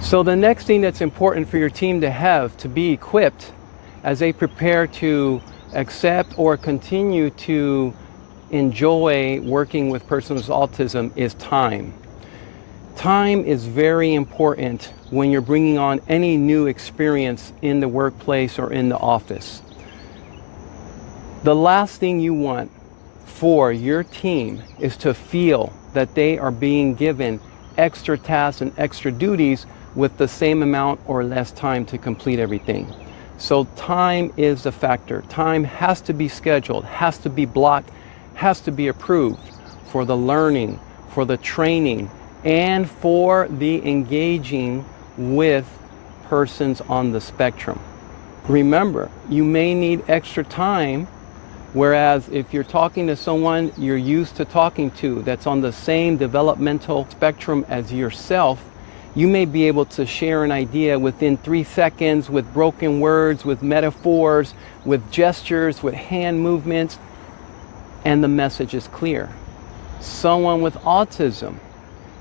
So the next thing that's important for your team to have, to be equipped as they prepare to accept or continue to enjoy working with persons with autism, is time. Time is very important when you're bringing on any new experience in the workplace or in the office. The last thing you want for your team is to feel that they are being given extra tasks and extra duties with the same amount or less time to complete everything. So time is the factor. Time has to be scheduled, has to be blocked, has to be approved for the learning, for the training, and for the engaging with persons on the spectrum. Remember, you may need extra time, whereas if you're talking to someone you're used to talking to that's on the same developmental spectrum as yourself, you may be able to share an idea within 3 seconds with broken words, with metaphors, with gestures, with hand movements, and the message is clear. Someone with autism,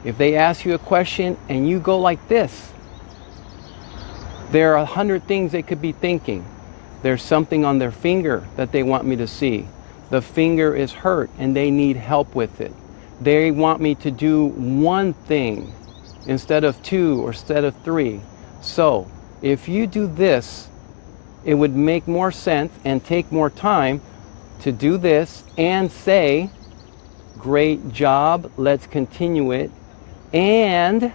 if they ask you a question and you go like this, there are 100 things they could be thinking. There's something on their finger that they want me to see. The finger is hurt and they need help with it. They want me to do one thing instead of 2 or instead of 3. So if you do this, it would make more sense and take more time to do this and say, great job, let's continue it, and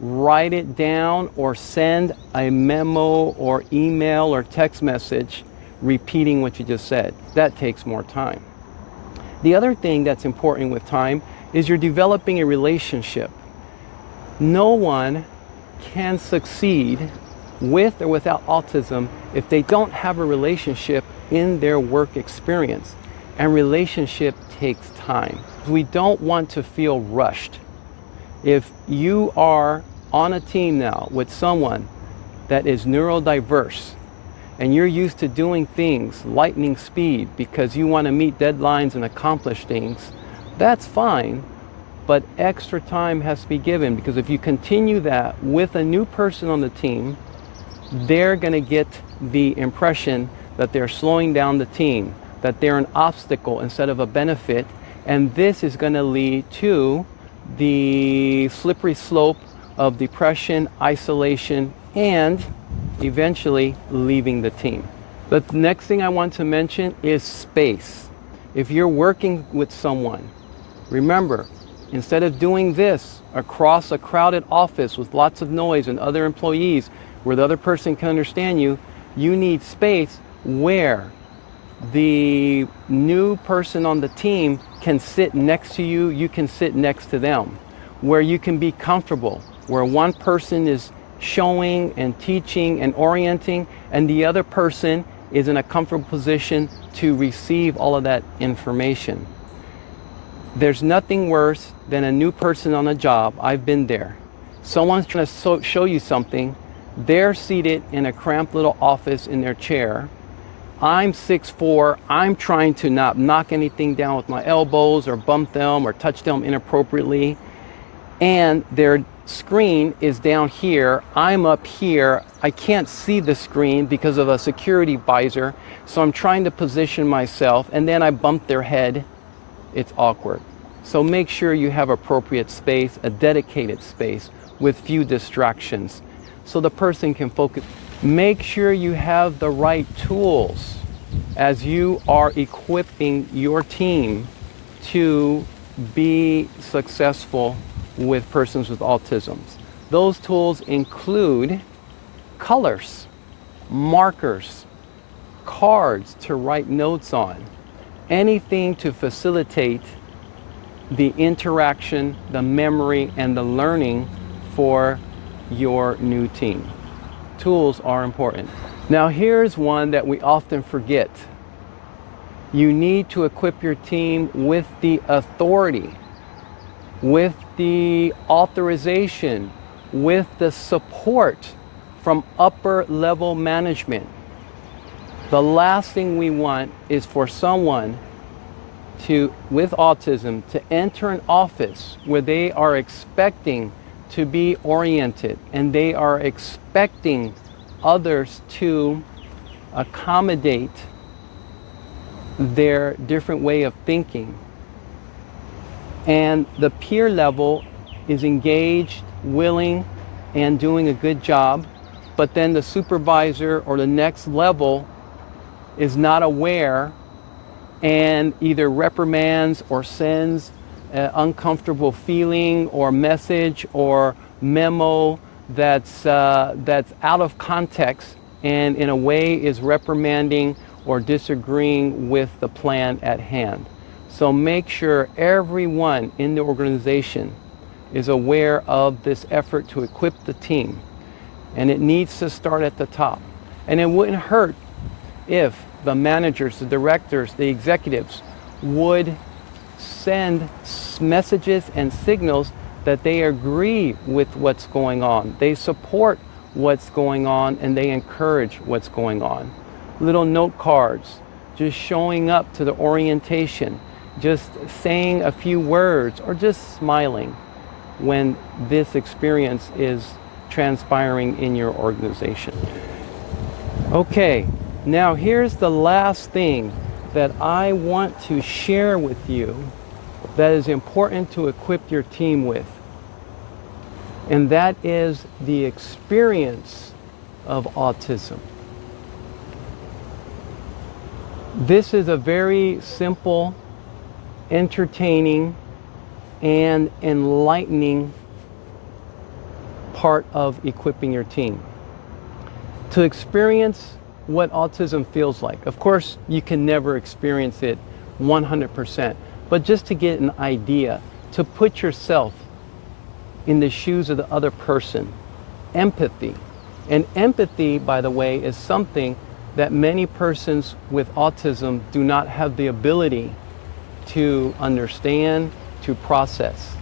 write it down or send a memo or email or text message repeating what you just said. That takes more time. The other thing that's important with time is you're developing a relationship. No one can succeed with or without autism if they don't have a relationship in their work experience. And relationship takes time. We don't want to feel rushed. If you are on a team now with someone that is neurodiverse and you're used to doing things lightning speed because you want to meet deadlines and accomplish things, that's fine. But extra time has to be given, because if you continue that with a new person on the team, they're going to get the impression that they're slowing down the team, that they're an obstacle instead of a benefit, and this is going to lead to the slippery slope of depression, isolation, and eventually leaving the team. The next thing I want to mention is space. If you're working with someone, remember, instead of doing this across a crowded office with lots of noise and other employees where the other person can understand you, you need space where the new person on the team can sit next to you, you can sit next to them, where you can be comfortable, where one person is showing and teaching and orienting and the other person is in a comfortable position to receive all of that information. There's nothing worse than a new person on a job. I've been there. Someone's trying to show you something. They're seated in a cramped little office in their chair. I'm 6'4". I'm trying to not knock anything down with my elbows or bump them or touch them inappropriately. And their screen is down here. I'm up here. I can't see the screen because of a security visor. So I'm trying to position myself and then I bump their head. It's awkward. So make sure you have appropriate space, a dedicated space with few distractions so the person can focus. Make sure you have the right tools as you are equipping your team to be successful with persons with autism. Those tools include colors, markers, cards to write notes on, anything to facilitate the interaction, the memory, and the learning for your new team. Tools are important. Now here's one that we often forget. You need to equip your team with the authority, with the authorization, with the support from upper level management. The last thing we want is for someone with autism to enter an office where they are expecting to be oriented, and they are expecting others to accommodate their different way of thinking. And the peer level is engaged, willing, and doing a good job, but then the supervisor or the next level is not aware and either reprimands or sends an uncomfortable feeling or message or memo that's out of context, and in a way is reprimanding or disagreeing with the plan at hand. So make sure everyone in the organization is aware of this effort to equip the team, and it needs to start at the top. And it wouldn't hurt if the managers, the directors, the executives would send messages and signals that they agree with what's going on, they support what's going on, and they encourage what's going on. Little note cards, just showing up to the orientation, just saying a few words, or just smiling when this experience is transpiring in your organization. Okay, now here's the last thing that I want to share with you that is important to equip your team with, and that is the experience of autism. This is a very simple, entertaining, and enlightening part of equipping your team. To experience what autism feels like. Of course, you can never experience it 100%, but just to get an idea, to put yourself in the shoes of the other person. Empathy. And empathy, by the way, is something that many persons with autism do not have the ability to understand, to process.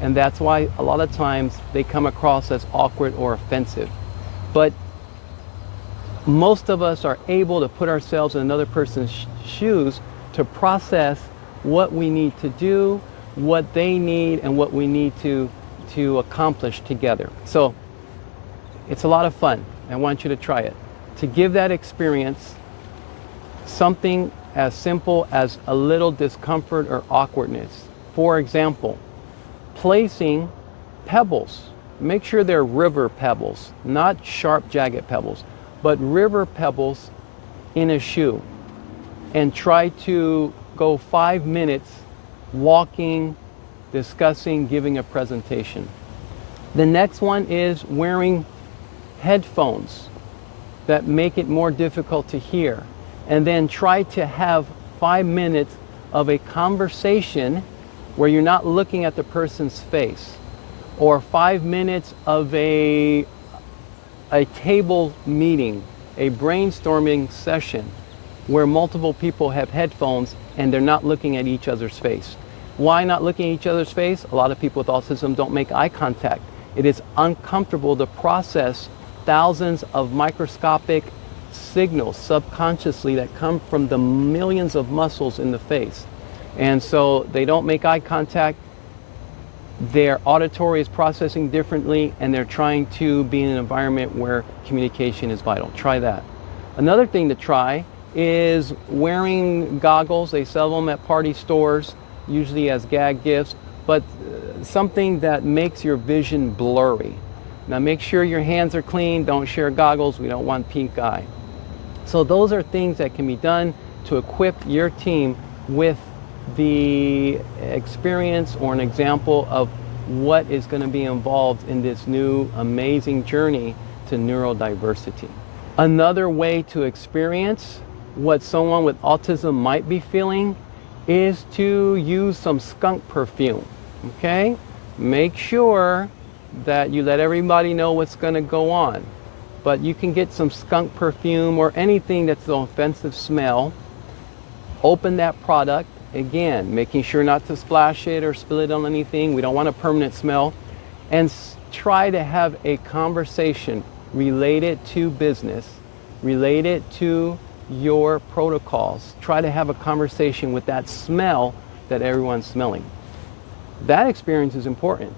And that's why a lot of times they come across as awkward or offensive. But most of us are able to put ourselves in another person's shoes to process what we need to do, what they need, and what we need to accomplish together. So it's a lot of fun. I want you to try it. To give that experience something as simple as a little discomfort or awkwardness. For example, placing pebbles. Make sure they're river pebbles, not sharp, jagged pebbles, but river pebbles in a shoe. And try to go 5 minutes walking, discussing, giving a presentation. The next one is wearing headphones that make it more difficult to hear. And then try to have 5 minutes of a conversation where you're not looking at the person's face, or 5 minutes of a table meeting, a brainstorming session where multiple people have headphones and they're not looking at each other's face. Why not looking at each other's face? A lot of people with autism don't make eye contact. It is uncomfortable to process thousands of microscopic signals subconsciously that come from the millions of muscles in the face. And so they don't make eye contact. Their auditory is processing differently, and they're trying to be in an environment where communication is vital. Try that. Another thing to try is wearing goggles. They sell them at party stores, usually as gag gifts, but something that makes your vision blurry. Now make sure your hands are clean. Don't share goggles. We don't want pink eye. So those are things that can be done to equip your team with the experience or an example of what is going to be involved in this new amazing journey to neurodiversity. Another way to experience what someone with autism might be feeling is to use some skunk perfume. Okay? Make sure that you let everybody know what's going to go on. But you can get some skunk perfume or anything that's an offensive smell. Open that product. Again, making sure not to splash it or spill it on anything. We don't want a permanent smell. And try to have a conversation related to business, related to your protocols. Try to have a conversation with that smell that everyone's smelling. That experience is important.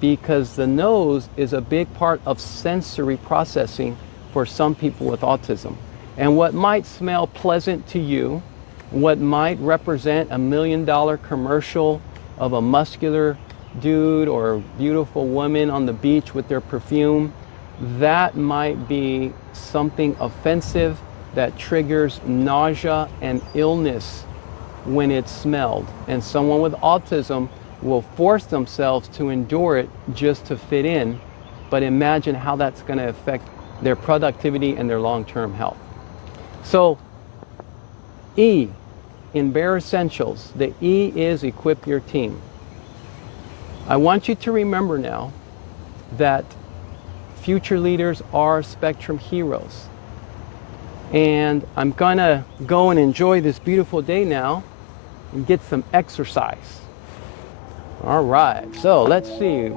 because the nose is a big part of sensory processing for some people with autism. And what might smell pleasant to you, what might represent $1 million commercial of a muscular dude or beautiful woman on the beach with their perfume, that might be something offensive that triggers nausea and illness when it's smelled. And someone with autism will force themselves to endure it just to fit in. But imagine how that's going to affect their productivity and their long-term health. So E in Bare Essentials, the E is equip your team. I want you to remember now that future leaders are spectrum heroes. And I'm gonna go and enjoy this beautiful day now and get some exercise. All right, so let's see.